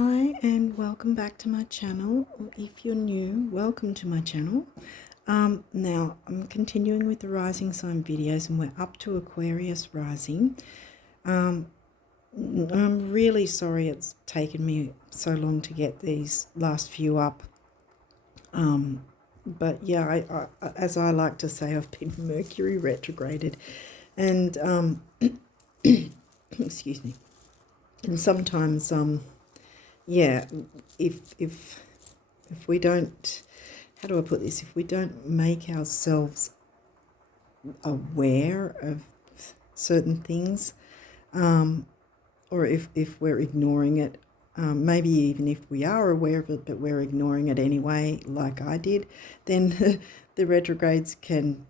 Hi and welcome back to my channel, or if you're new, welcome to my channel. Now I'm continuing with the rising sign videos and we're up to Aquarius rising. I'm really sorry it's taken me so long to get these last few up. But yeah, I as I like to say, I've been Mercury retrograded and excuse me. And sometimes yeah, if we don't, how do I put this, if we don't make ourselves aware of certain things, or if we're ignoring it, maybe even if we are aware of it but we're ignoring it anyway, like I did, then the retrogrades can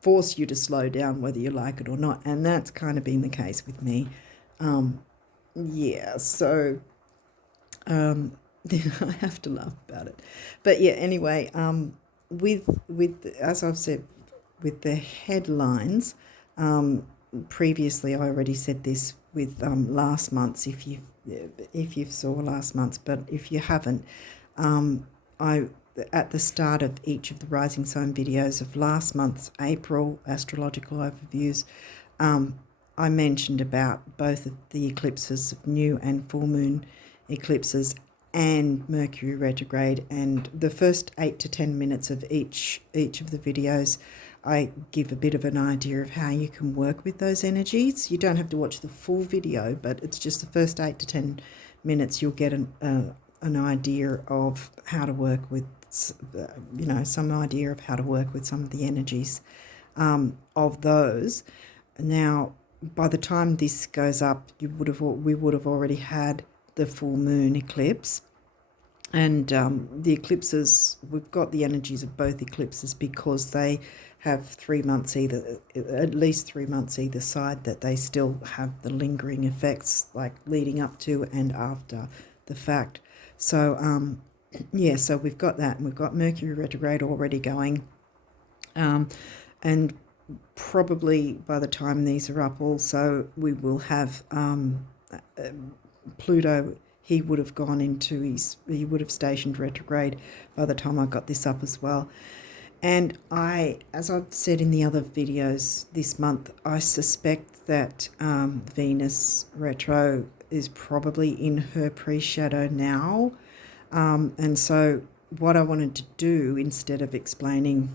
force you to slow down whether you like it or not, and that's kind of been the case with me. Yeah, so I have to laugh about it, but yeah. Anyway, with as I've said, with the headlines, previously I already said this with last month's. If you saw last month's, but if you haven't, I at the start of each of the rising sign videos of last month's April astrological overviews, I mentioned about both of the eclipses of new and full moon eclipses and Mercury retrograde, and the first 8 to 10 minutes of each of the videos I give a bit of an idea of how you can work with those energies. You don't have to watch the full video, but it's just the first 8 to 10 minutes you'll get an idea of how to work with, some idea of how to work with some of the energies of those. Now, by the time this goes up, we would have already had the full moon eclipse, and the eclipses, we've got the energies of both eclipses because they have 3 months either, at least 3 months either side, that they still have the lingering effects, like leading up to and after the fact. So yeah, so we've got that, and we've got Mercury retrograde already going, and probably by the time these are up also we will have Pluto. He would have gone into he would have stationed retrograde by the time I got this up as well. And as I've said in the other videos this month, I suspect that Venus retro is probably in her pre-shadow now, and so what I wanted to do, instead of explaining,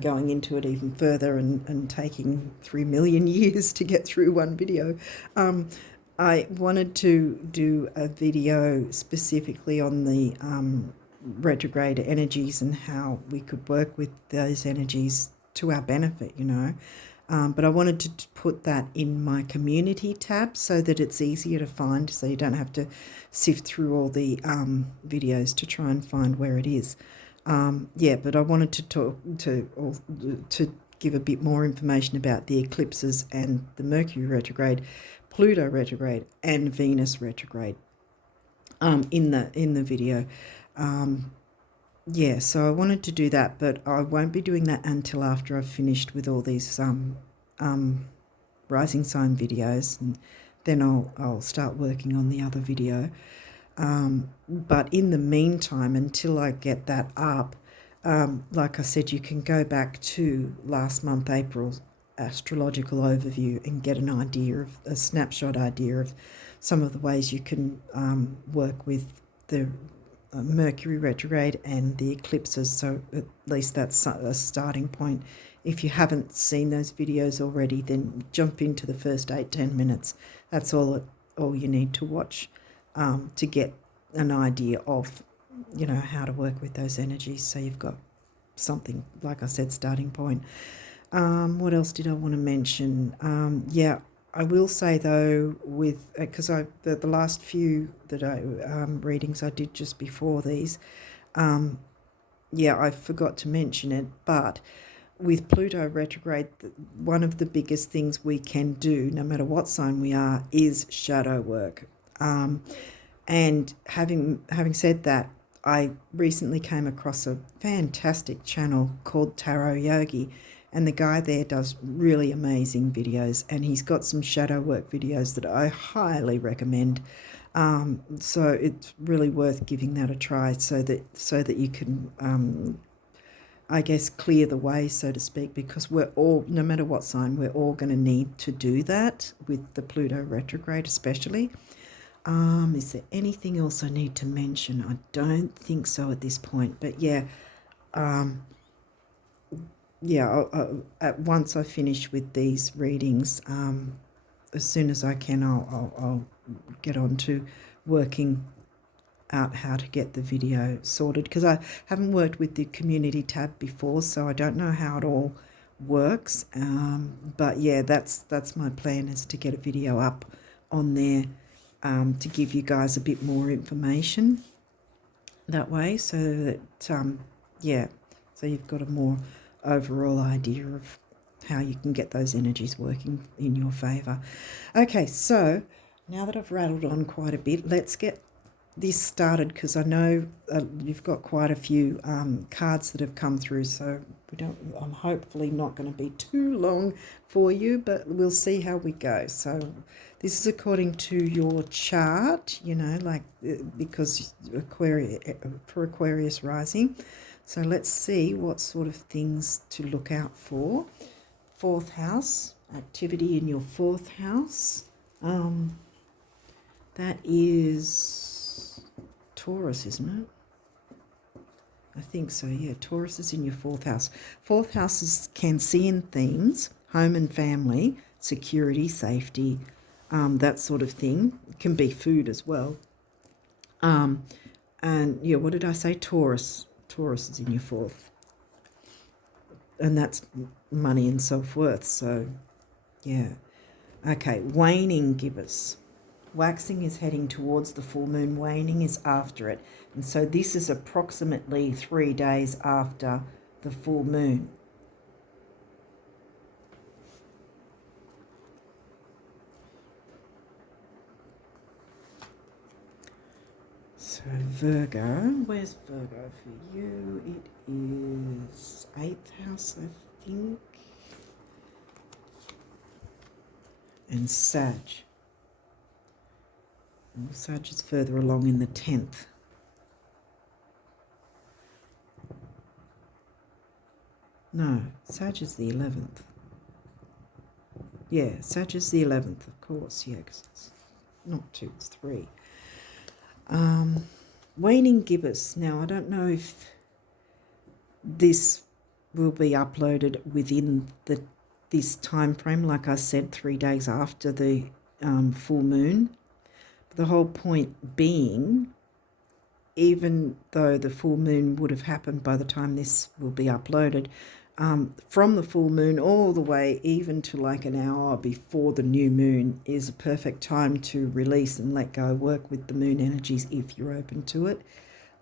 going into it even further and taking 3 million years to get through one video, I wanted to do a video specifically on the retrograde energies and how we could work with those energies to our benefit, but I wanted to put that in my community tab so that it's easier to find, so you don't have to sift through all the videos to try and find where it is. Yeah, but I wanted to talk to give a bit more information about the eclipses and the Mercury retrograde, Pluto retrograde, and Venus retrograde in the video. Yeah, so I wanted to do that, but I won't be doing that until after I've finished with all these rising sign videos, and then I'll start working on the other video. But in the meantime, until I get that up, like I said, you can go back to last month, April's astrological overview, and get an idea of a snapshot idea of some of the ways you can work with the Mercury retrograde and the eclipses. So at least that's a starting point. If you haven't seen those videos already, then jump into the first 8-10 minutes. That's all you need to watch to get an idea of how to work with those energies, so you've got something, like I said, starting point. What else did I want to mention? Yeah, I will say though, with because the last few that readings I did just before these, yeah, I forgot to mention it, but with Pluto retrograde, one of the biggest things we can do, no matter what sign we are, is shadow work. And having said that, I recently came across a fantastic channel called Tarot Yogi, And the guy there does really amazing videos, and he's got some shadow work videos that I highly recommend. So it's really worth giving that a try, so that you can I guess clear the way, so to speak, because we're all, no matter what sign, we're all going to need to do that with the Pluto retrograde especially. Is there anything else I need to mention? I don't think so at this point, but yeah, once I finish with these readings, as soon as I can, I'll get on to working out how to get the video sorted, because I haven't worked with the community tab before, so I don't know how it all works. But yeah, that's my plan, is to get a video up on there to give you guys a bit more information that way, so that so you've got a more overall idea of how you can get those energies working in your favor. Okay, so now that I've rattled on quite a bit, let's get this started, because I know you've got quite a few cards that have come through, so I'm hopefully not going to be too long for you, but we'll see how we go. So this is according to your chart, because for Aquarius rising. So let's see what sort of things to look out for. Fourth house, activity in your fourth house. That is Taurus, isn't it? I think so, yeah. Taurus is in your fourth house. Fourth house is Cancerian themes, home and family, security, safety, that sort of thing. It can be food as well. And yeah, what did I say? Taurus. Taurus is in your fourth. And that's money and self-worth. So, yeah. Okay, waning gibbous. Waxing is heading towards the full moon. Waning is after it. And so this is approximately 3 days after the full moon. So Virgo, where's Virgo for you? It is 8th house, I think. And Sag. Well, Sag is further along in the 10th. No, Sag is the 11th. Yeah, Sag is the 11th, of course, yeah, because it's not 2, it's 3. Waning gibbous. Now, I don't know if this will be uploaded within this time frame, like I said, 3 days after the full moon. But the whole point being, even though the full moon would have happened by the time this will be uploaded, from the full moon all the way even to like an hour before the new moon is a perfect time to release and let go, work with the moon energies if you're open to it.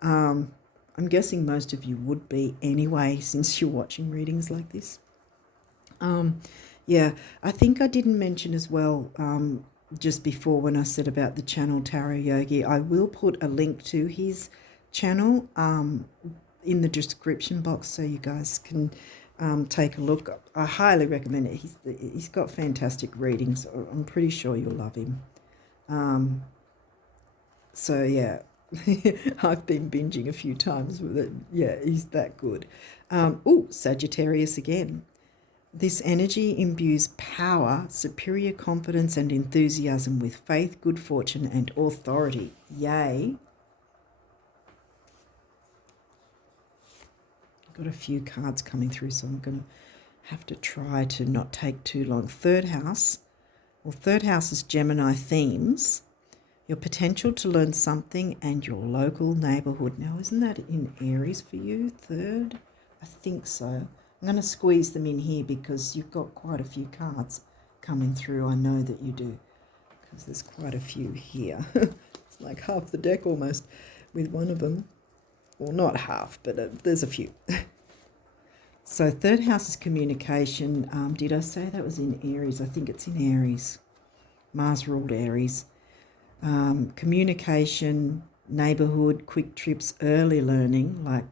I'm guessing most of you would be anyway, since you're watching readings like this. Yeah, I think I didn't mention as well, just before when I said about the channel Tarot Yogi, I will put a link to his channel in the description box so you guys can take a look. I highly recommend it. He's got fantastic readings. I'm pretty sure you'll love him. So yeah, I've been binging a few times with it. Yeah, he's that good. Sagittarius again. This energy imbues power, superior confidence and enthusiasm with faith, good fortune and authority. Yay. Got a few cards coming through, so I'm going to have to try to not take too long. Third house. Well, third house is Gemini themes. Your potential to learn something and your local neighbourhood. Now, isn't that in Aries for you, third? I think so. I'm going to squeeze them in here because you've got quite a few cards coming through. I know that you do, because there's quite a few here. It's like half the deck almost with one of them. Well, not half, but there's a few. So third house is communication. Did I say that was in Aries? I think it's in Aries. Mars ruled Aries. Communication, neighbourhood, quick trips, early learning. Like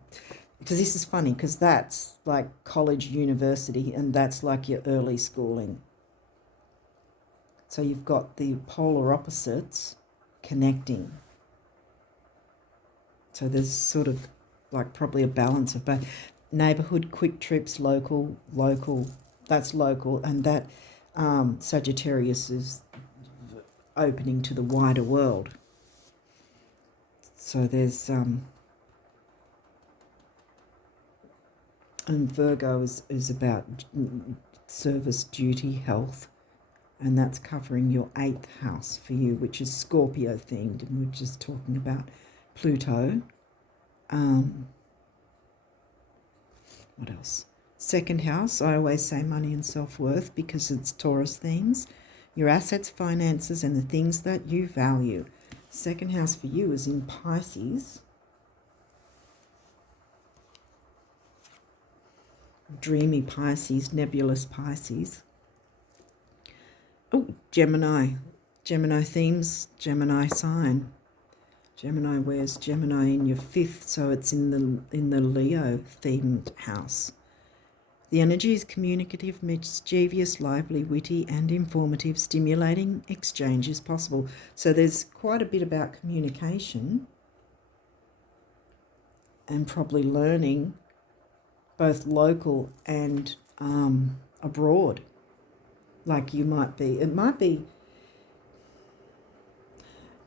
because this is funny, because that's like college, university, and that's like your early schooling. So you've got the polar opposites connecting. So there's sort of like probably a balance of both. Neighbourhood, quick trips, local, that's local, and that Sagittarius is opening to the wider world. So there's and Virgo is about service, duty, health, and that's covering your 8th house for you, which is Scorpio themed, and we're just talking about Pluto. What else? 2nd house, I always say money and self-worth because it's Taurus themes. Your assets, finances, and the things that you value. 2nd house for you is in Pisces. Dreamy Pisces, nebulous Pisces. Oh, Gemini. Gemini themes, Gemini sign. Gemini wears Gemini in your 5th, so it's in the Leo themed house. The energy is communicative, mischievous, lively, witty, and informative. Stimulating exchange is possible. So there's quite a bit about communication and probably learning both local and abroad. Like you might be, it might be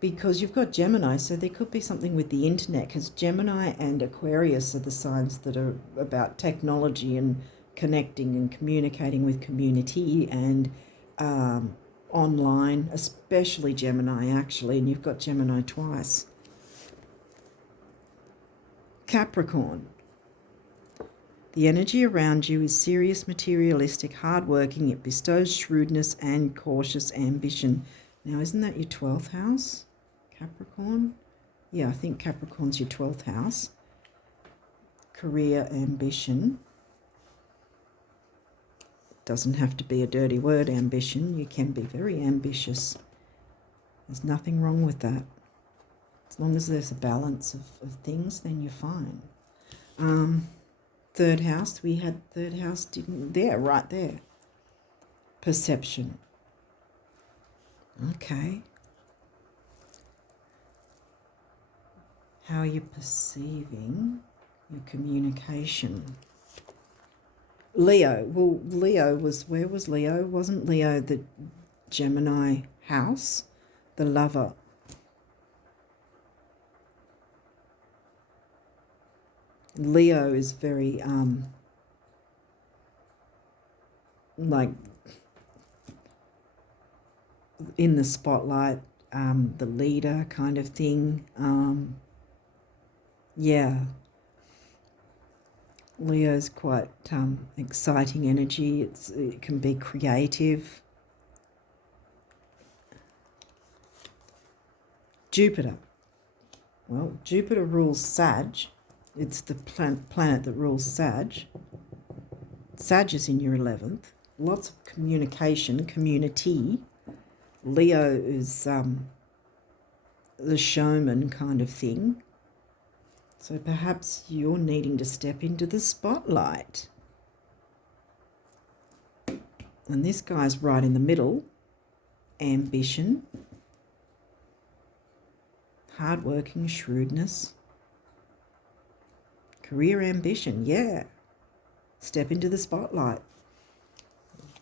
because you've got Gemini, so there could be something with the internet, because Gemini and Aquarius are the signs that are about technology and connecting and communicating with community and online, especially Gemini actually, and you've got Gemini twice. Capricorn. The energy around you is serious, materialistic, hardworking. It bestows shrewdness and cautious ambition. Now, isn't that your 12th house, Capricorn? Yeah, I think Capricorn's your 12th house. Career, ambition. Doesn't have to be a dirty word, ambition. You can be very ambitious. There's nothing wrong with that. As long as there's a balance of things, then you're fine. 3rd house, we had 3rd house, didn't there, right there. Perception. Okay. How are you perceiving your communication? Leo. Well, Leo was, where was Leo? Wasn't Leo the Gemini house? The lover. Leo is very, like, in the spotlight, the leader kind of thing. Yeah. Leo's quite exciting energy. It can be creative. Jupiter. Well, Jupiter rules Sag. It's the planet that rules Sag. Sag is in your 11th. Lots of communication, community. Leo is the showman kind of thing. So perhaps you're needing to step into the spotlight. And this guy's right in the middle. Ambition. Hardworking, shrewdness. Career ambition, yeah. Step into the spotlight.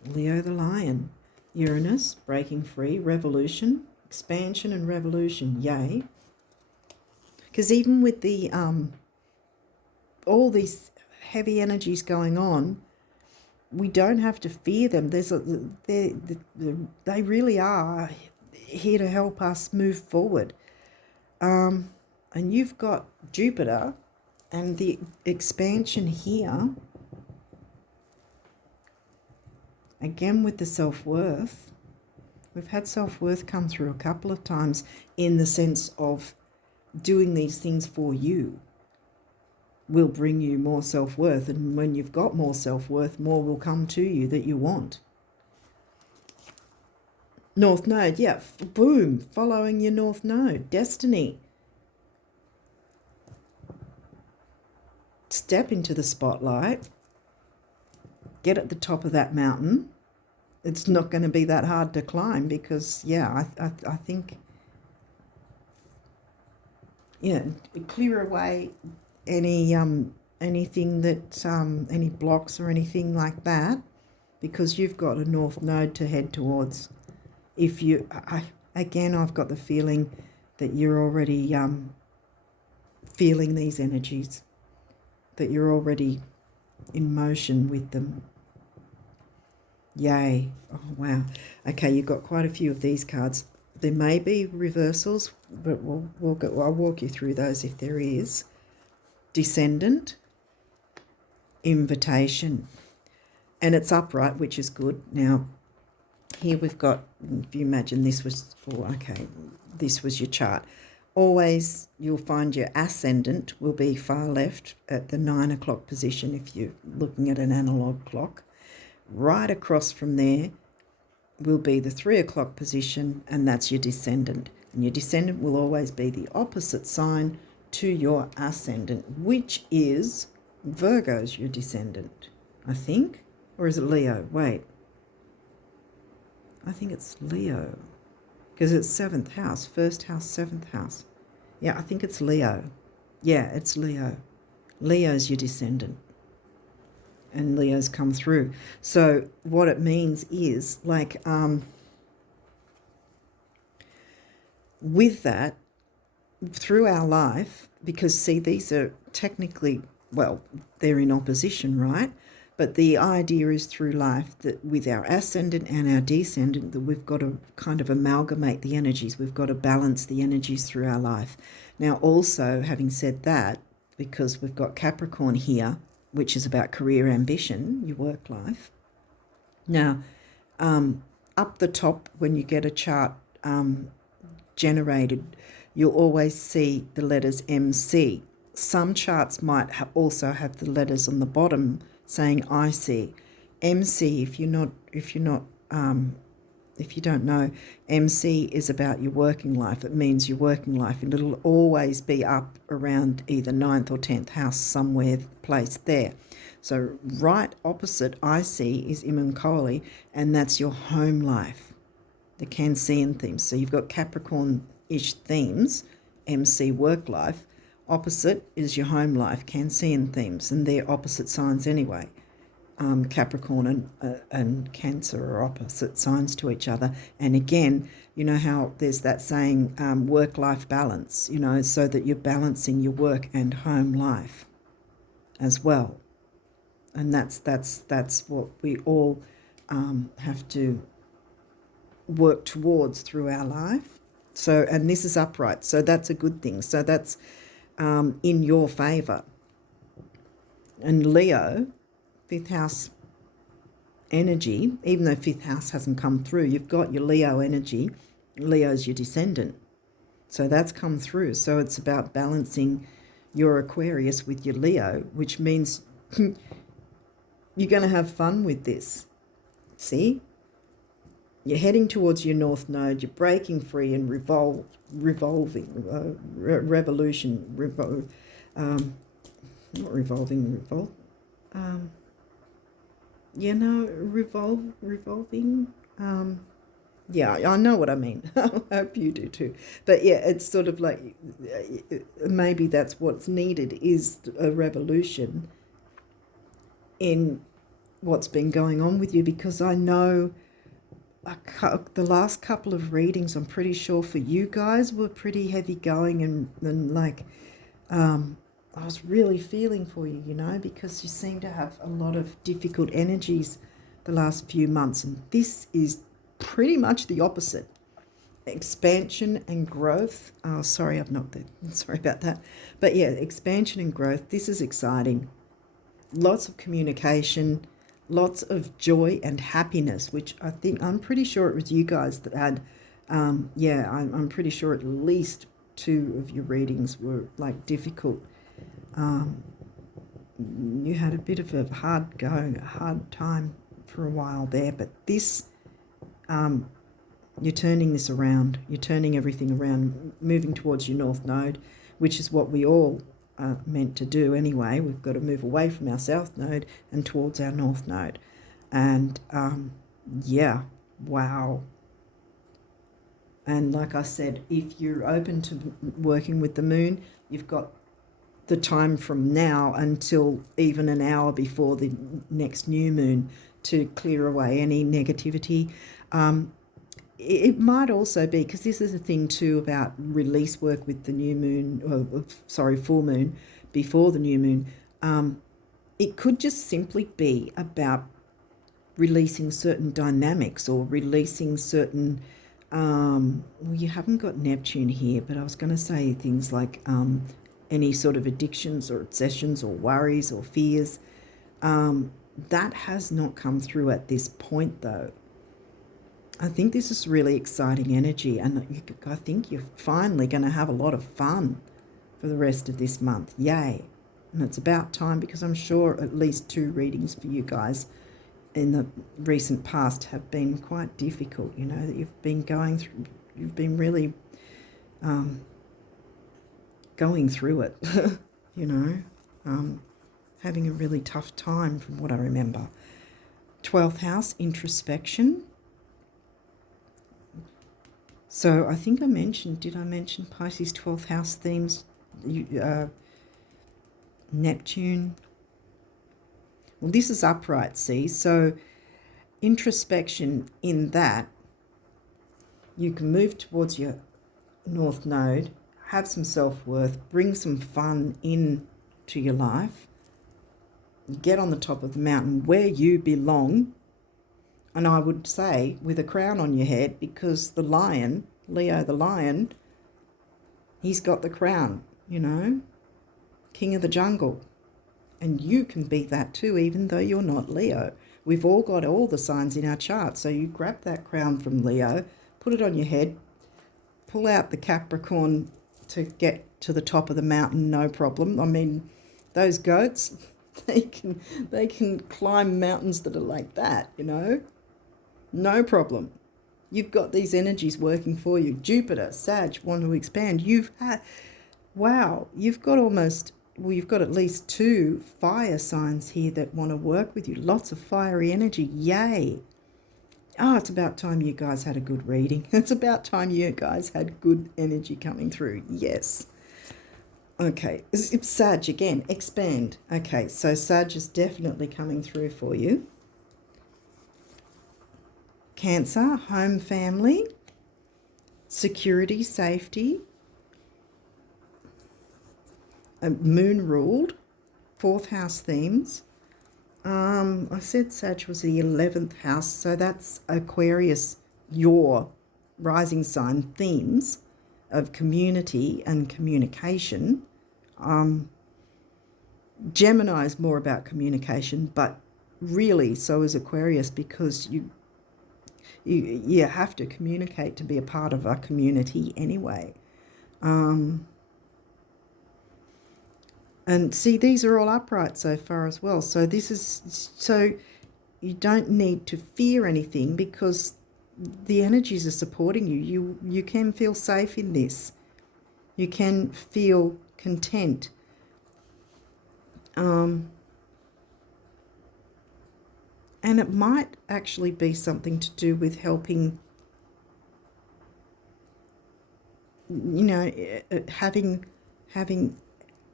Leo the lion. Uranus, breaking free, revolution, expansion and revolution, yay. Because even with the all these heavy energies going on, we don't have to fear them. They really are here to help us move forward. And you've got Jupiter and the expansion here. Again with the self-worth. We've had self-worth come through a couple of times in the sense of doing these things for you will bring you more self-worth, and when you've got more self-worth, more will come to you that you want. North Node, yeah, boom, following your North Node, destiny. step into the spotlight, get at the top of that mountain. It's not going to be that hard to climb because, yeah, I think, yeah, clear away any anything that any blocks or anything like that, because you've got a north node to head towards. If you, again, I've got the feeling that you're already feeling these energies, that you're already in motion with them. Yay. Oh, wow. Okay, you've got quite a few of these cards. There may be reversals, but I'll walk you through those if there is. Descendant, invitation, and it's upright, which is good. Now, here we've got, if you imagine this was, this was your chart. Always you'll find your ascendant will be far left at the 9 o'clock position if you're looking at an analog clock. Right across from there will be the 3 o'clock position, and that's your descendant. And your descendant will always be the opposite sign to your ascendant, which is Virgo's your descendant, I think. Or is it Leo? Wait. I think it's Leo, because it's 7th house, 1st house, 7th house. Yeah, I think it's Leo. Yeah, it's Leo. Leo's your descendant. And Leo's come through. So what it means is, like, with that, through our life, because, see, these are technically, well, they're in opposition, right? But the idea is through life that with our ascendant and our descendant, that we've got to kind of amalgamate the energies. We've got to balance the energies through our life. Now, also, having said that, because we've got Capricorn here, which is about career ambition, your work life. Now, up the top, when you get a chart generated, you'll always see the letters MC. Some charts might also have the letters on the bottom saying IC. MC, if you don't know, MC is about your working life. It means your working life, and it'll always be up around either 9th or 10th house, somewhere placed there. So right opposite IC is Imankoli, and that's your home life, the Cancerian themes. So you've got Capricorn-ish themes, MC work life. Opposite is your home life, Cancerian themes, and they're opposite signs anyway. Capricorn and Cancer are opposite signs to each other. And again, you know how there's that saying, work-life balance, you know, so that you're balancing your work and home life as well. And that's what we all have to work towards through our life. So, and this is upright, so that's a good thing. So that's in your favour. And Leo, 5th house energy, even though 5th house hasn't come through, you've got your Leo energy. Leo's your descendant. So that's come through. So it's about balancing your Aquarius with your Leo, which means you're going to have fun with this. See? You're heading towards your north node. You're breaking free and revolution. Revolving. Yeah, I know what I mean. I hope you do too. But yeah, it's sort of like maybe that's what's needed, is a revolution in what's been going on with you, because I know the last couple of readings, I'm pretty sure for you guys, were pretty heavy going, and like I was really feeling for you, you know, because you seem to have a lot of difficult energies the last few months, and this is pretty much the opposite. Expansion and growth. Oh, sorry, I've knocked it. Sorry about that. But yeah, expansion and growth. This is exciting. Lots of communication, lots of joy and happiness, which I'm pretty sure it was you guys that had, I'm pretty sure at least 2 of your readings were like difficult. You had a bit of a hard time for a while there, but this, you're turning this around. You're turning everything around, moving towards your north node, which is what we all meant to do anyway. We've got to move away from our south node and towards our north node. And yeah, wow. And like I said, if you're open to working with the moon, you've got the time from now until even an hour before the next new moon to clear away any negativity. It might also be, because this is a thing too about release work with the new moon, full moon before the new moon. It could just simply be about releasing certain dynamics or releasing certain, well, you haven't got Neptune here, but I was going to say things like any sort of addictions or obsessions or worries or fears. That has not come through at this point, though. I think this is really exciting energy, and I think you're finally going to have a lot of fun for the rest of this month. Yay. And it's about time, because I'm sure at least 2 readings for you guys in the recent past have been quite difficult, you know, that you've been going through, you've been really going through it, you know, having a really tough time from what I remember. 12th house, introspection. So I think I mentioned, did I mention Pisces 12th house themes? Neptune. Well, this is upright, see? So introspection in that, you can move towards your north node, have some self-worth, bring some fun into your life, get on the top of the mountain where you belong. And I would say with a crown on your head, because the lion, Leo the lion, he's got the crown, you know, king of the jungle. And you can be that too, even though you're not Leo. We've all got all the signs in our chart. So you grab that crown from Leo, put it on your head, pull out the Capricorn to get to the top of the mountain, no problem. I mean, those goats, they can climb mountains that are like that, you know. No problem. You've got these energies working for you. Jupiter, Sag, want to expand. You've got you've got at least 2 fire signs here that want to work with you. Lots of fiery energy. Yay. Oh, it's about time you guys had a good reading. It's about time you guys had good energy coming through. Yes. Okay, it's Sag again. Expand. Okay, so Sag is definitely coming through for you. Cancer, home, family, security, safety, moon ruled, 4th house themes. I said Sag was the 11th house, so that's Aquarius, your rising sign themes of community and communication. Gemini is more about communication, but really so is Aquarius, because you have to communicate to be a part of a community anyway. And see, these are all upright so far as well. So this is, so you don't need to fear anything, because the energies are supporting you. You can feel safe in this. You can feel content. And it might actually be something to do with helping, you know, having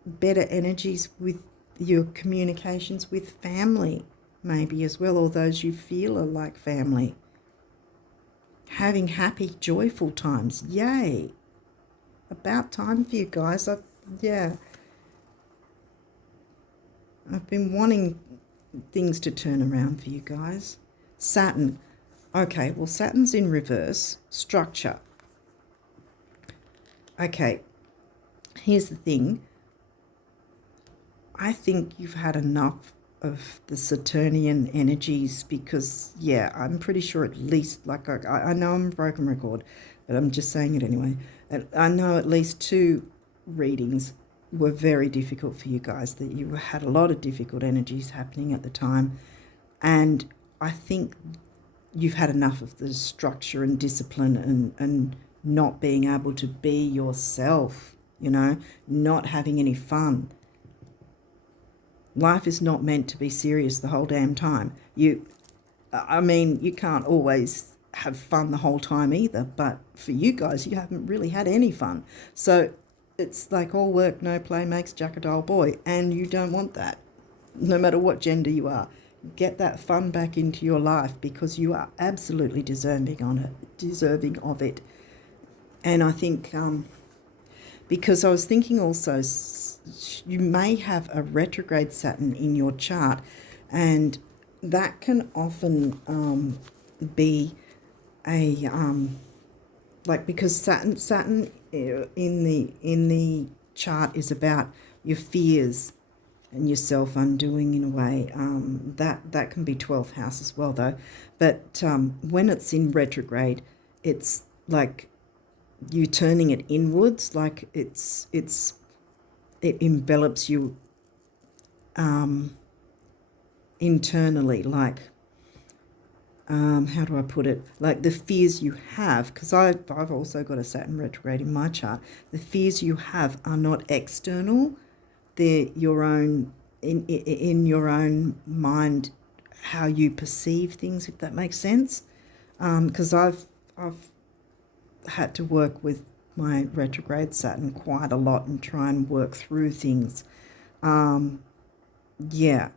better energies with your communications with family, maybe as well, or those you feel are like family. Having happy, joyful times. Yay. About time for you guys. I've been wanting things to turn around for you guys. Saturn. Okay, well, Saturn's in reverse. Structure. Okay, here's the thing. I think you've had enough of the Saturnian energies, because, yeah, I'm pretty sure at least, like, I know I'm a broken record, but I'm just saying it anyway. I know at least 2 readings were very difficult for you guys, that you had a lot of difficult energies happening at the time. And I think you've had enough of the structure and discipline and not being able to be yourself you know, not having any fun. Life is not meant to be serious the whole damn time. You can't always have fun the whole time either, but for you guys, you haven't really had any fun. So it's like all work, no play makes Jack a dull boy, and you don't want that, no matter what gender you are. Get that fun back into your life because you are absolutely deserving of it. And I think because I was thinking also, you may have a retrograde Saturn in your chart, and that can often be a because Saturn in the chart is about your fears and yourself undoing in a way. That can be 12th house as well though. But when it's in retrograde, it's like you turning it inwards, like it envelops you internally, like how do I put it? Like the fears you have, because I've also got a Saturn retrograde in my chart. The fears you have are not external; they're your own in your own mind, how you perceive things. If that makes sense, because I've had to work with my retrograde Saturn quite a lot and try and work through things. Yeah.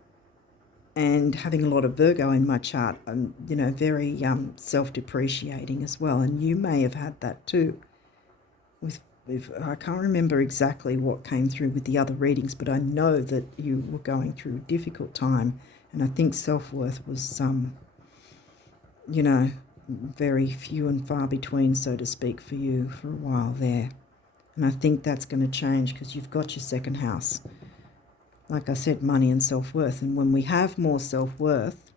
And having a lot of Virgo in my chart, very self-depreciating as well. And you may have had that too. I can't remember exactly what came through with the other readings, but I know that you were going through a difficult time. And I think self-worth was, very few and far between, so to speak, for you for a while there. And I think that's going to change because you've got your second house. Like I said, money and self-worth. And when we have more self-worth,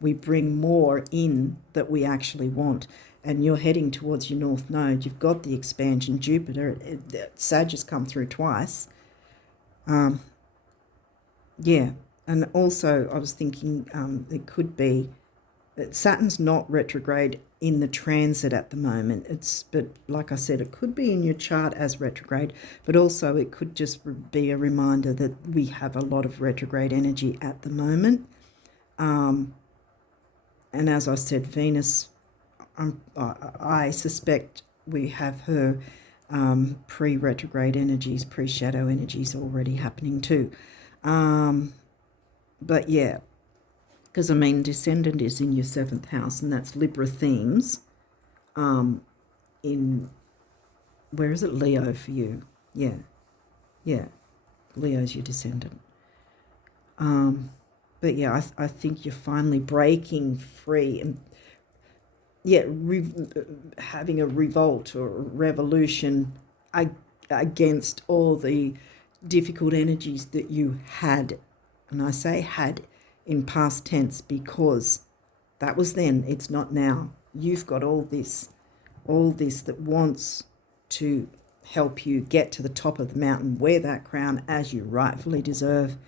we bring more in that we actually want. And you're heading towards your North Node. You've got the expansion, Jupiter. Sag has come through twice. Yeah. And also I was thinking it could be that Saturn's not retrograde in the transit at the moment. But like I said, it could be in your chart as retrograde, but also it could just be a reminder that we have a lot of retrograde energy at the moment. And as I said, Venus, I suspect we have her pre-retrograde energies, pre-shadow energies already happening too. But yeah, because Descendant is in your 7th house, and that's Libra themes. Where is it? Leo for you. Yeah. Leo's your Descendant. But yeah, I think you're finally breaking free and having a revolt or a revolution against all the difficult energies that you had. And I say had in past tense because that was then, it's not now. You've got all this that wants to help you get to the top of the mountain, wear that crown as you rightfully deserve,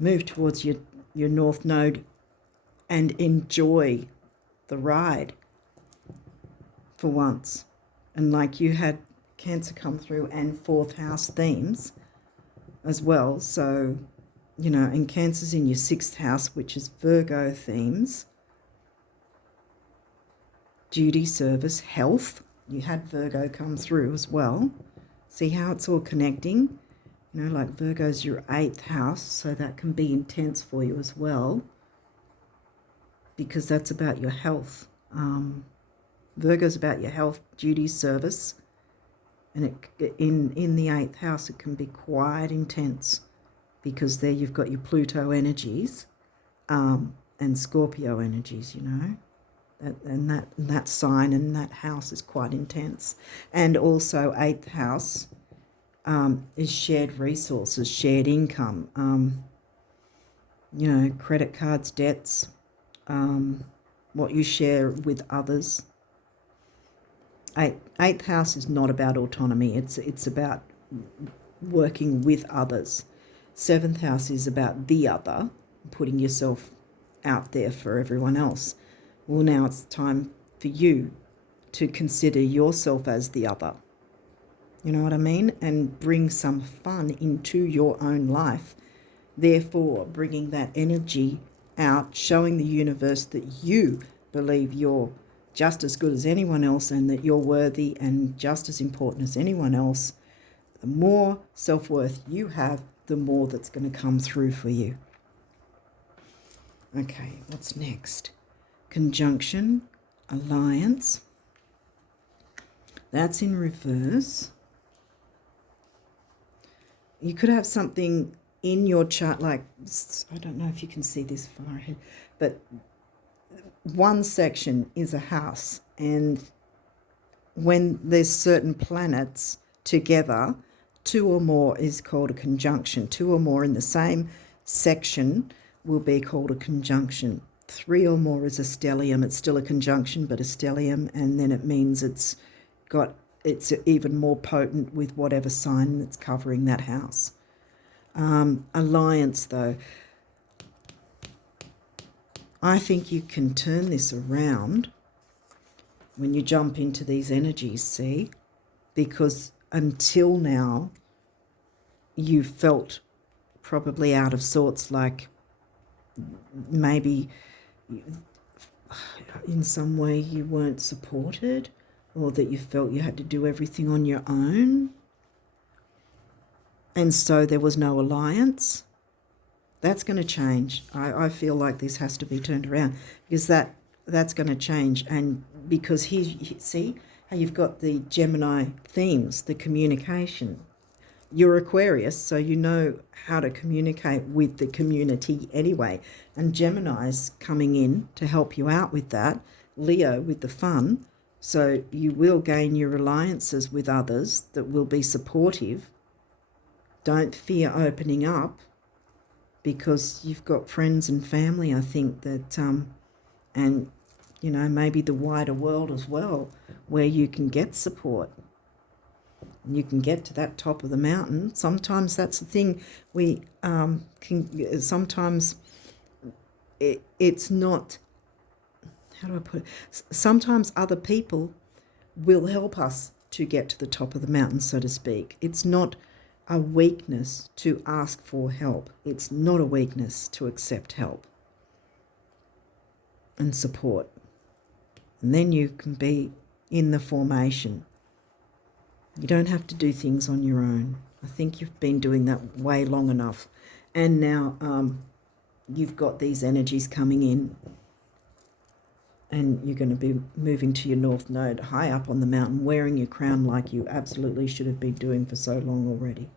move towards your North Node and enjoy the ride for once. And like you had Cancer come through and 4th house themes as well. So, and Cancer's in your 6th house, which is Virgo themes. Duty, service, health. You had Virgo come through as well. See how it's all connecting? Like Virgo's your 8th house, so that can be intense for you as well, because that's about your health. Virgo's about your health, duty, service, and in the 8th house it can be quite intense because there you've got your Pluto energies and Scorpio energies, that sign and that house is quite intense. And also 8th house is shared resources, shared income, credit cards, debts, what you share with others. 8th house is not about autonomy. It's about working with others. 7th house is about the other, putting yourself out there for everyone else. Well, now it's time for you to consider yourself as the other. You know what I mean? And bring some fun into your own life. Therefore, bringing that energy out, showing the universe that you believe you're just as good as anyone else and that you're worthy and just as important as anyone else. The more self-worth you have, the more that's going to come through for you. Okay, what's next? Conjunction, alliance. That's in reverse. You could have something in your chart, like, I don't know if you can see this far ahead, but one section is a house, and when there's certain planets together, two or more is called a conjunction. Two or more in the same section will be called a conjunction. Three or more is a stellium. It's still a conjunction, but a stellium, and then it means it's even more potent with whatever sign that's covering that house. Alliance, though, I think you can turn this around when you jump into these energies, see? Because until now, you felt probably out of sorts, like maybe in some way you weren't supported, or that you felt you had to do everything on your own. And so there was no alliance. That's going to change. I feel like this has to be turned around, because that's going to change. And because see how you've got the Gemini themes, the communication. You're Aquarius, so you know how to communicate with the community anyway. And Gemini's coming in to help you out with that. Leo with the fun. So you will gain your alliances with others that will be supportive. Don't fear opening up, because you've got friends and family, I think, that, and, you know, maybe the wider world as well, where you can get support. And you can get to that top of the mountain. Sometimes that's the thing, we sometimes it's not, how do I put it? Sometimes other people will help us to get to the top of the mountain, so to speak. It's not a weakness to ask for help. It's not a weakness to accept help and support. And then you can be in the formation. You don't have to do things on your own. I think you've been doing that way long enough. And now you've got these energies coming in, and you're going to be moving to your North Node high up on the mountain, wearing your crown like you absolutely should have been doing for so long already.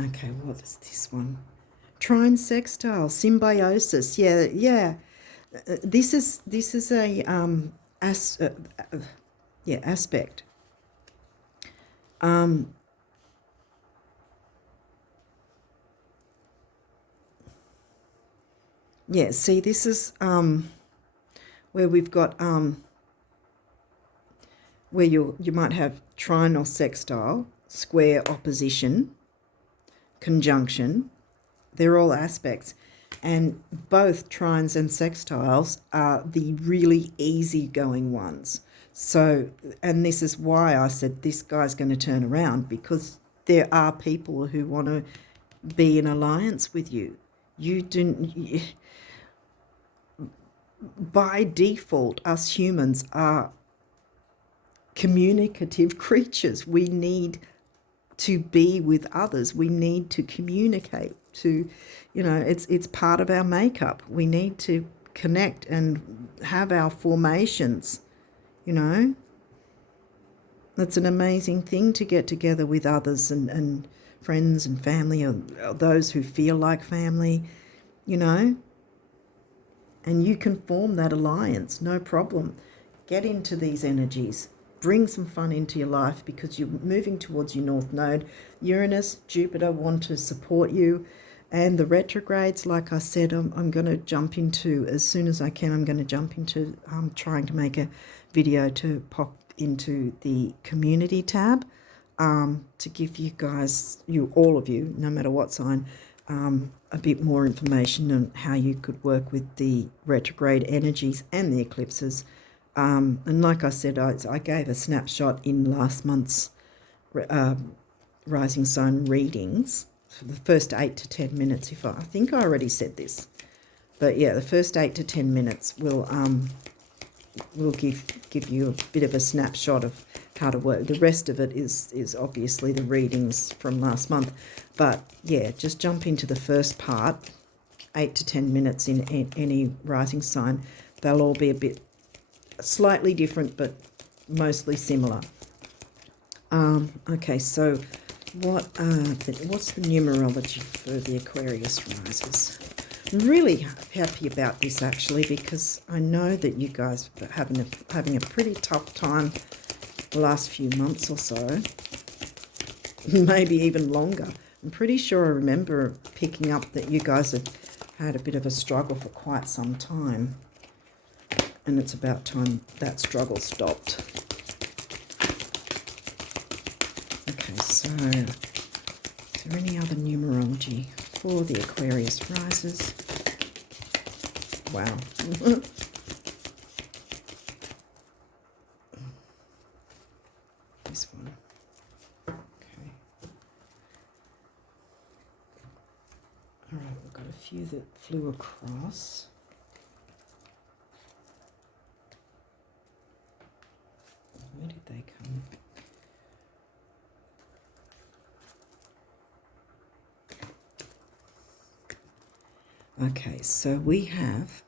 Okay, what is this one? Trine sextile, symbiosis. Yeah. This is a aspect. Yeah, see, this is where we've got where you might have trine or sextile, square, opposition, conjunction. They're all aspects, and both trines and sextiles are the really easygoing ones. So, and this is why I said this guy's going to turn around, because there are people who want to be in alliance with you. By default, us humans are communicative creatures. We need to be with others. We need to communicate. It's part of our makeup. We need to connect and have our formations. It's an amazing thing to get together with others and friends and family, or those who feel like family, and you can form that alliance, no problem. Get into these energies. Bring some fun into your life, because you're moving towards your North Node. Uranus, Jupiter want to support you. And the retrogrades, like I said, I'm going to jump into, as soon as I can, I'm going to jump into trying to make a video to pop into the community tab to give you guys, all of you, no matter what sign, a bit more information on how you could work with the retrograde energies and the eclipses. And like I said, I gave a snapshot in last month's rising sign readings for the first 8 to 10 minutes. I think I already said this, but yeah, the first 8 to 10 minutes will give you a bit of a snapshot of how to work. The rest of it is obviously the readings from last month, but yeah, just jump into the first part, 8 to 10 minutes in any rising sign. They'll all be a bit slightly different, but mostly similar. Okay, so what's the numerology for the Aquarius risers? I'm really happy about this actually, because I know that you guys are having a pretty tough time the last few months or so, maybe even longer. I'm pretty sure I remember picking up that you guys have had a bit of a struggle for quite some time, and it's about time that struggle stopped. Okay, so is there any other numerology for the Aquarius risers? Wow. This one. Okay. All right, we've got a few that flew across. Where did they come? Okay, so we have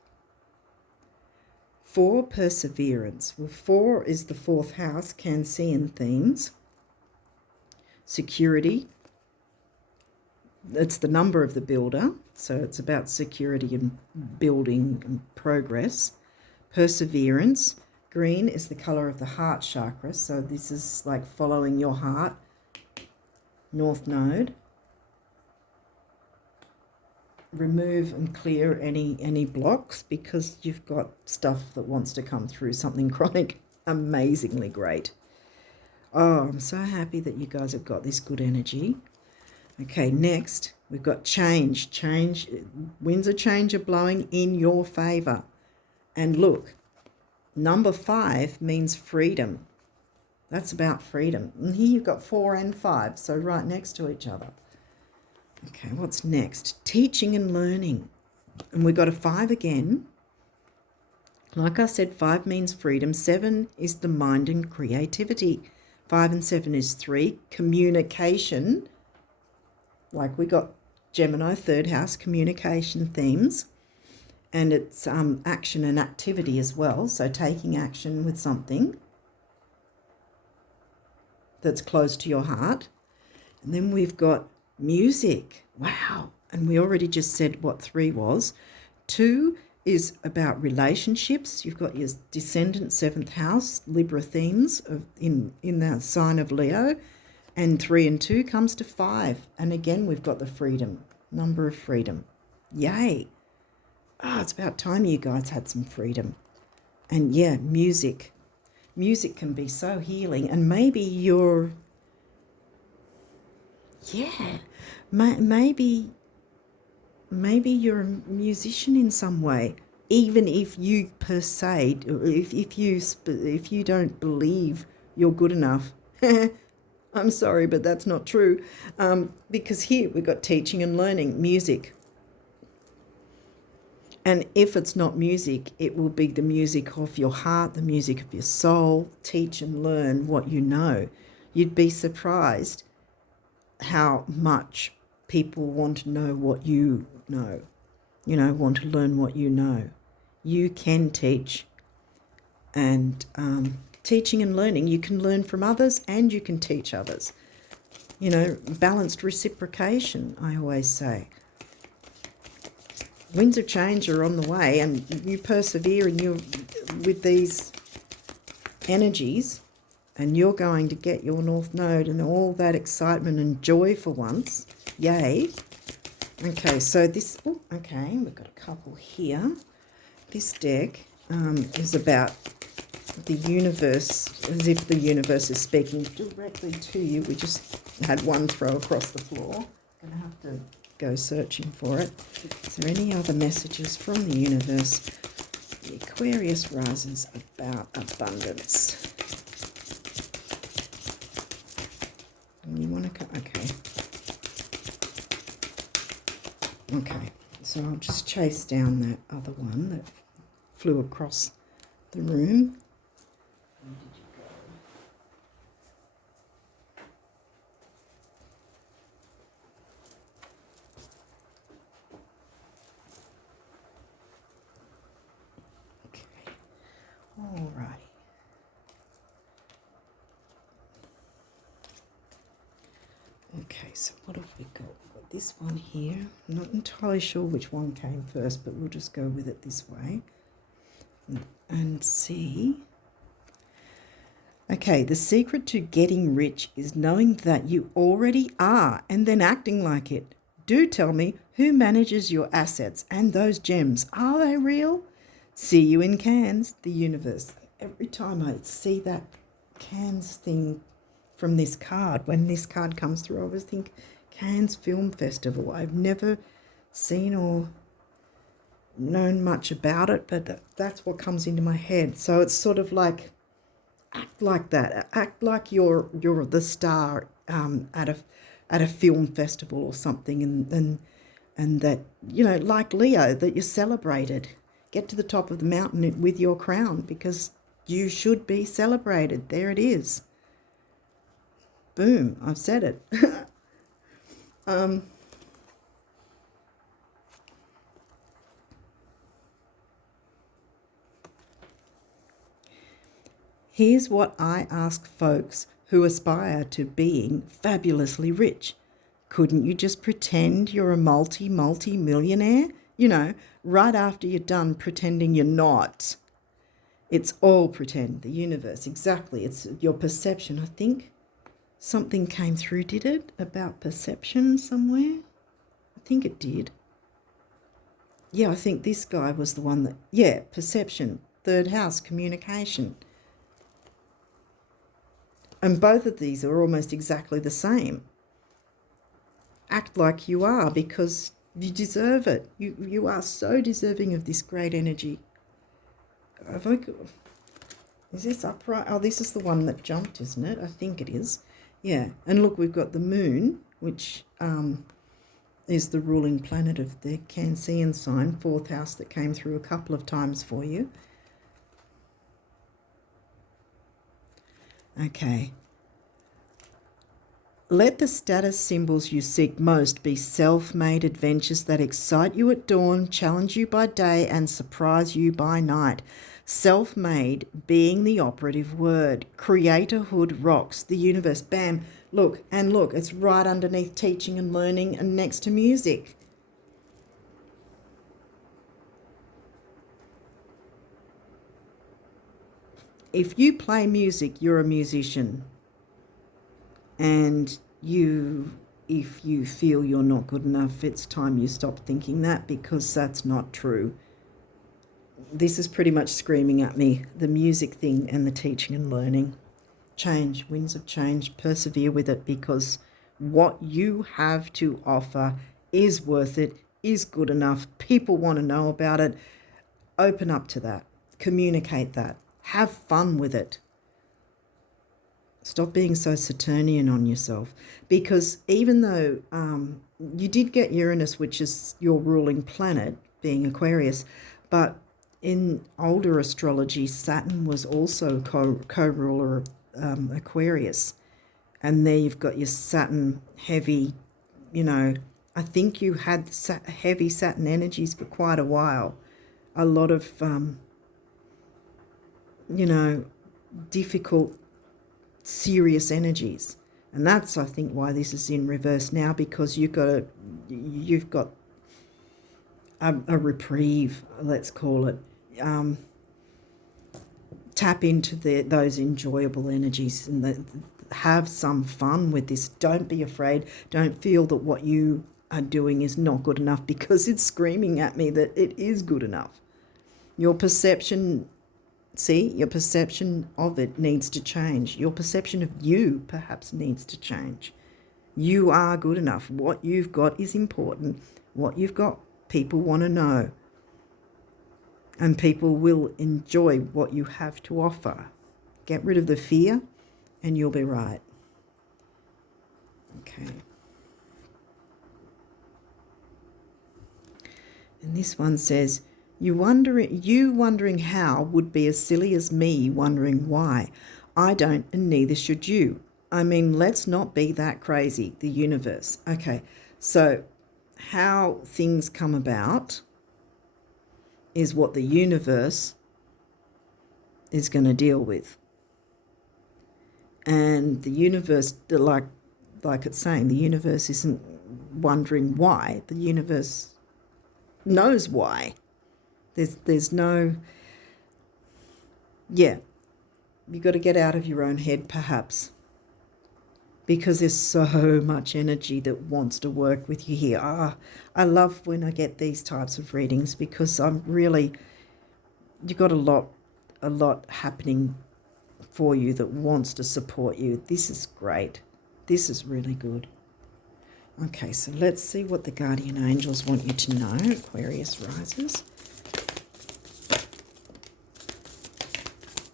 4 perseverance. Well, 4 is the 4th house, Cancerian themes. Security. It's the number of the builder, so it's about security and building and progress. Perseverance. Green is the color of the heart chakra, so this is like following your heart. North node. Remove and clear any blocks, because you've got stuff that wants to come through, something chronic. Amazingly great. Oh, I'm so happy that you guys have got this good energy. Okay, next we've got change. Winds of change are blowing in your favor. And look, number 5 means freedom. That's about freedom. And here you've got 4 and 5, so right next to each other. Okay, what's next? Teaching and learning. And we've got a 5 again. Like I said, 5 means freedom. 7 is the mind and creativity. 5 and 7 is 3. Communication. Like we got Gemini, 3rd house, communication themes. And it's action and activity as well. So taking action with something that's close to your heart. And then we've got music. Wow. And we already just said what 3 was. 2 is about relationships. You've got your descendant, 7th house, Libra themes in the sign of Leo. And 3 and 2 comes to 5. And again, we've got the freedom, number of freedom. Yay. Oh, it's about time you guys had some freedom. And yeah, music. Music can be so healing. And maybe you're... Yeah, maybe you're a musician in some way, even if you per se, if you don't believe you're good enough. I'm sorry, but that's not true, because here we've got teaching and learning, music. And if it's not music, it will be the music of your heart, the music of your soul. Teach and learn what you know. You'd be surprised how much people want to know what you know, want to learn what you know. You can teach, and teaching and learning, you can learn from others and you can teach others. Balanced reciprocation, I always say. Winds of change are on the way, and you persevere and you're with these energies, and you're going to get your North Node and all that excitement and joy for once. Yay. Okay, so this... Oh, okay, we've got a couple here. This deck is about the universe, as if the universe is speaking directly to you. We just had one throw across the floor. I'm going to have to go searching for it. Is there any other messages from the universe? The Aquarius risers about abundance. want to... Okay. Okay, so I'll just chase down that other one that flew across the room. Where did you go? Okay, all right. Okay, so what have we got? We've got this one here. I'm not entirely sure which one came first, but we'll just go with it this way and see. Okay, the secret to getting rich is knowing that you already are and then acting like it. Do tell me, who manages your assets and those gems? Are they real? See you in Cannes, the universe. Every time I see that Cannes thing from this card, when this card comes through, I always think Cannes Film Festival. I've never seen or known much about it, but that's what comes into my head. So it's sort of like, act like that. Act like you're the star at a film festival or something, and that, you know, like Leo, that you're celebrated. Get to the top of the mountain with your crown, because you should be celebrated. There it is. Boom, I've said it. Here's what I ask folks who aspire to being fabulously rich. Couldn't you just pretend you're a multi-millionaire? You know, right after you're done pretending you're not. It's all pretend, the universe, exactly. It's your perception. I think something came through, did it, about perception somewhere? I think it did. Yeah, I think this guy was the one that, yeah, perception, third house, communication. And both of these are almost exactly the same. Act like you are, because you deserve it. You are so deserving of this great energy. Is this upright? Oh, this is the one that jumped, isn't it? I think it is. Yeah, and look, we've got the moon, which is the ruling planet of the Cancerian sign, fourth house, that came through a couple of times for you. Okay. Let the status symbols you seek most be self-made adventures that excite you at dawn, challenge you by day, and surprise you by night. Self-made being the operative word. Creatorhood rocks the universe. Bam. Look, and look, it's right underneath teaching and learning and next to music. If you play music, you're a musician. And if you feel you're not good enough, it's time you stop thinking that, because that's not true. This is pretty much screaming at me, the music thing and the teaching and learning. Change, winds of change, persevere with it, because what you have to offer is worth it, is good enough. People want to know about it. Open up to that. Communicate that. Have fun with it. Stop being so Saturnian on yourself, because even though you did get Uranus, which is your ruling planet, being Aquarius, but in older astrology, Saturn was also co-ruler of Aquarius. And there you've got your Saturn heavy, you know, I think you had heavy Saturn energies for quite a while. A lot of, you know, difficult, serious energies. And that's, I think, why this is in reverse now, because you've got a reprieve, let's call it. Tap into those enjoyable energies and have some fun with this. Don't be afraid. Don't feel that what you are doing is not good enough, because it's screaming at me that it is good enough. Your perception, your perception of it needs to change. Your perception of you perhaps needs to change. You are good enough. What you've got is important. What you've got, people want to know. And people will enjoy what you have to offer. Get rid of the fear and you'll be right. Okay. And this one says, you wondering how would be as silly as me wondering why. I don't, and neither should you. I mean, let's not be that crazy. The universe. Okay, so how things come about is what the universe is going to deal with. And the universe, like it's saying, the universe isn't wondering why. The universe knows why. There's no, yeah, you've got to get out of your own head perhaps, because there's so much energy that wants to work with you here. I love when I get these types of readings, because you've got a lot happening for you that wants to support you. This is great. This is really good. Okay, so let's see what the guardian angels want you to know, Aquarius risers.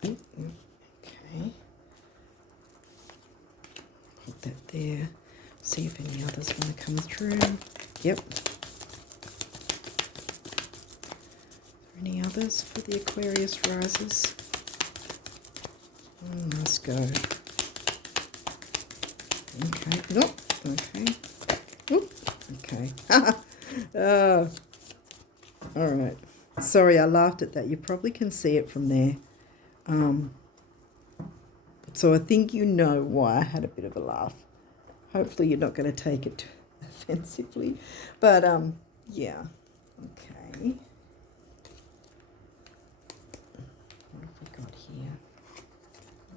Okay. Put that there. See if any others want to come through. Yep. Any others for the Aquarius risers? Let's go. Okay. Nope. Okay. Oop. Okay. All right. Sorry, I laughed at that. You probably can see it from there. So I think you know why I had a bit of a laugh. Hopefully you're not going to take it offensively. But, yeah. Okay. What have we got here?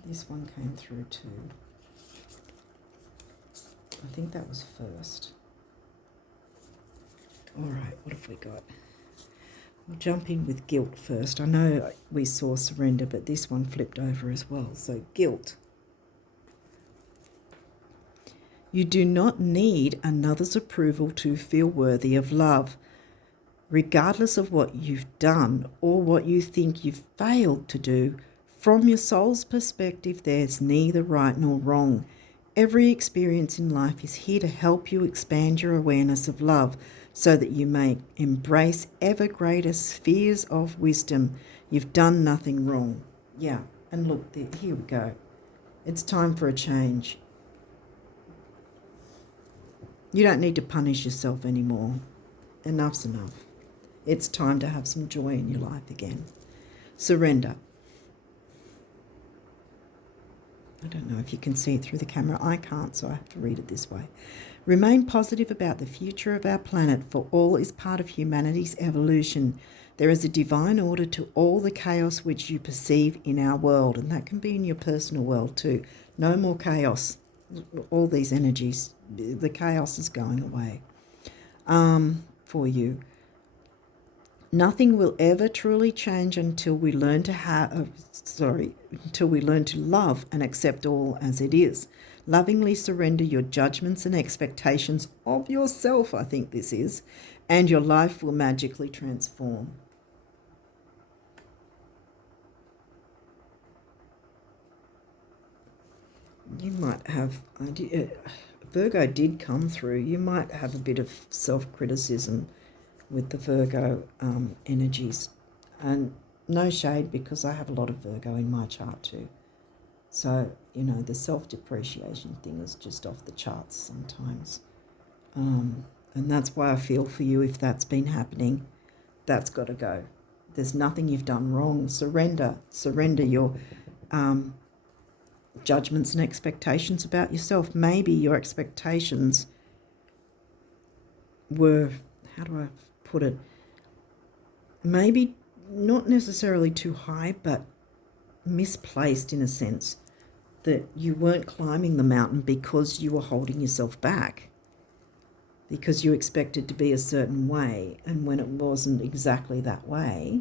This one came through too. I think that was first. All right, what have we got? We'll jump in with guilt first. I know we saw surrender, but this one flipped over as well. So guilt. You do not need another's approval to feel worthy of love. Regardless of what you've done or what you think you've failed to do, from your soul's perspective, there's neither right nor wrong. Every experience in life is here to help you expand your awareness of love so that you may embrace ever greater spheres of wisdom. You've done nothing wrong. Yeah, and look, here we go. It's time for a change. You don't need to punish yourself anymore. Enough's enough. It's time to have some joy in your life again. Surrender. I don't know if you can see it through the camera. I can't, so I have to read it this way. Remain positive about the future of our planet, for all is part of humanity's evolution. There is a divine order to all the chaos which you perceive in our world, and that can be in your personal world too. No more chaos. All these energies, the chaos is going away for you. Nothing will ever truly change until we learn to until we learn to love and accept all as it is. Lovingly surrender your judgments and expectations of yourself, I think this is, and your life will magically transform. You might have, Virgo did come through, you might have a bit of self-criticism with the Virgo energies. And no shade, because I have a lot of Virgo in my chart too. So, the self-depreciation thing is just off the charts sometimes. And that's why I feel for you if that's been happening. That's got to go. There's nothing you've done wrong. Surrender your judgments and expectations about yourself. Maybe your expectations were, how do I put it? Maybe not necessarily too high, but misplaced in a sense, that you weren't climbing the mountain because you were holding yourself back, because you expected to be a certain way, and when it wasn't exactly that way,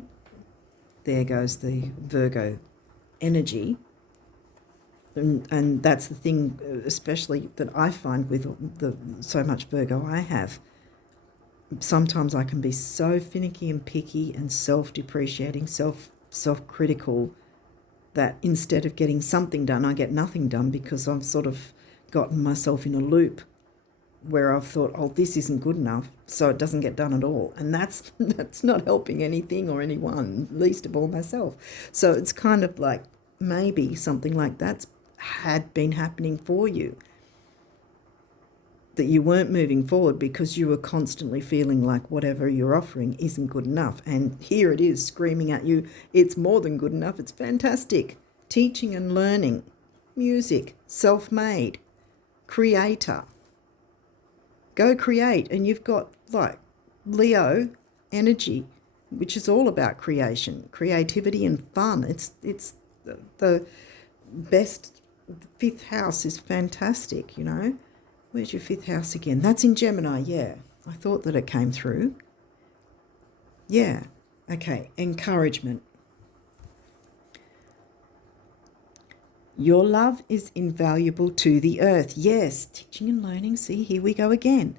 there goes the Virgo energy. And that's the thing, especially that I find with so much Virgo I have. Sometimes I can be so finicky and picky and self-depreciating, self-critical, that instead of getting something done, I get nothing done, because I've sort of gotten myself in a loop where I've thought, oh, this isn't good enough, so it doesn't get done at all. And that's not helping anything or anyone, least of all myself. So it's kind of like maybe something like that's had been happening for you, that you weren't moving forward because you were constantly feeling like whatever you're offering isn't good enough. And here it is screaming at you, it's more than good enough, it's fantastic. Teaching and learning, music, self-made, creator. Go create. And you've got like Leo energy, which is all about creation, creativity and fun. It's the best. Fifth house is fantastic, you know. Where's your fifth house again? That's in Gemini, yeah. I thought that it came through. Yeah, okay. Encouragement. Your love is invaluable to the earth. Yes, teaching and learning. See, here we go again.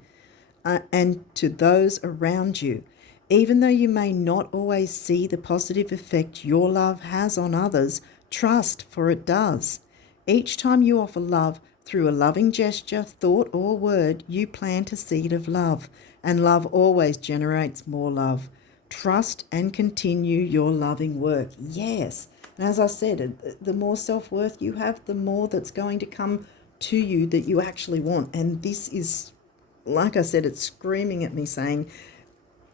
And to those around you. Even though you may not always see the positive effect your love has on others, trust, for it does. Each time you offer love through a loving gesture, thought, or word, you plant a seed of love, and love always generates more love. Trust and continue your loving work. Yes. And as I said, the more self-worth you have, the more that's going to come to you that you actually want. And this is, like I said, it's screaming at me saying,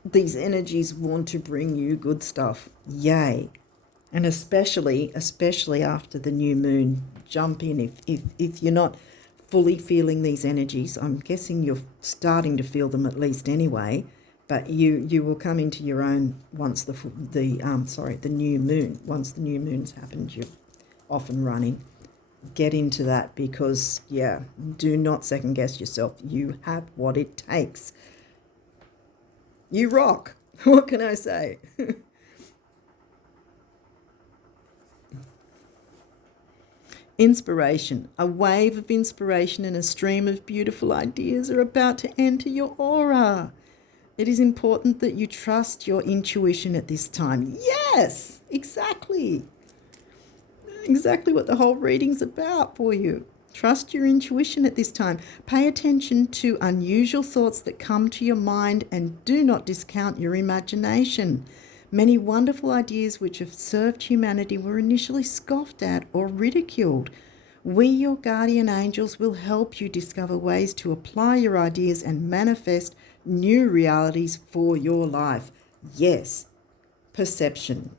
these energies want to bring you good stuff. Yay. And especially after the new moon, jump in. If you're not fully feeling these energies, I'm guessing you're starting to feel them at least anyway, but you will come into your own once the new moon. Once the new moon's happened, you're off and running. Get into that because, yeah, do not second guess yourself. You have what it takes. You rock. What can I say? Inspiration. A wave of inspiration and a stream of beautiful ideas are about to enter your aura. It is important that you trust your intuition at this time. Yes, exactly. Exactly what the whole reading's about for you. Trust your intuition at this time. Pay attention to unusual thoughts that come to your mind and do not discount your imagination. Many wonderful ideas which have served humanity were initially scoffed at or ridiculed. We, your guardian angels, will help you discover ways to apply your ideas and manifest new realities for your life. Yes, perception.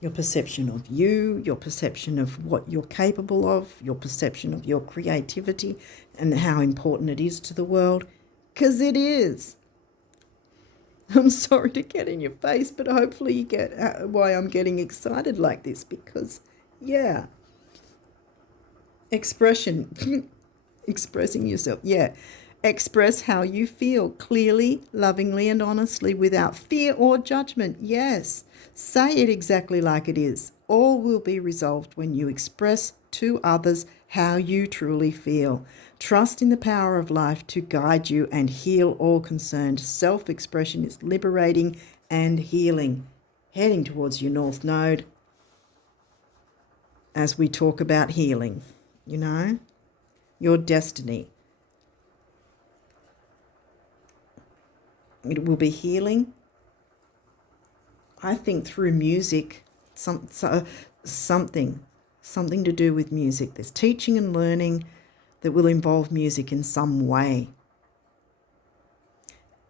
Your perception of you, your perception of what you're capable of, your perception of your creativity and how important it is to the world, because it is. I'm sorry to get in your face, but hopefully you get why I'm getting excited like this because, yeah, expression, expressing yourself, yeah. Express how you feel clearly, lovingly and honestly without fear or judgment, yes. Say it exactly like it is. All will be resolved when you express to others how you truly feel. Trust in the power of life to guide you and heal all concerned. Self-expression is liberating and healing. Heading towards your North Node as we talk about healing, you know, your destiny. It will be healing, I think, through music, something to do with music. There's teaching and learning that will involve music in some way.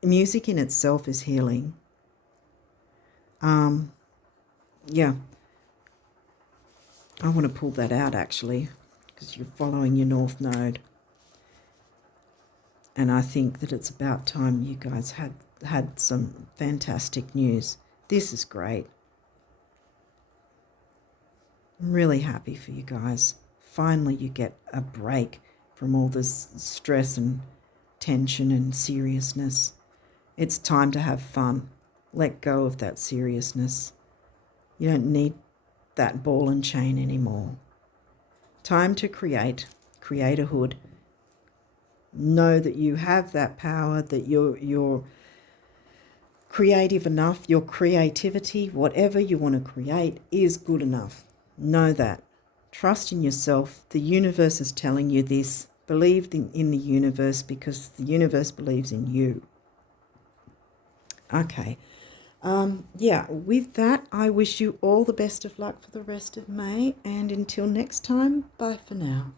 Music in itself is healing. Yeah. I want to pull that out actually because you're following your North Node. And I think that it's about time you guys had some fantastic news. This is great. I'm really happy for you guys. Finally, you get a break from all this stress and tension and seriousness. It's time to have fun. Let go of that seriousness. You don't need that ball and chain anymore. Time to create a hood. Know that you have that power, that you're creative enough, your creativity, whatever you want to create is good enough. Know that. Trust in yourself. The universe is telling you this. Believe in the universe because the universe believes in you. Okay. Yeah, with that, I wish you all the best of luck for the rest of May. And until next time, bye for now.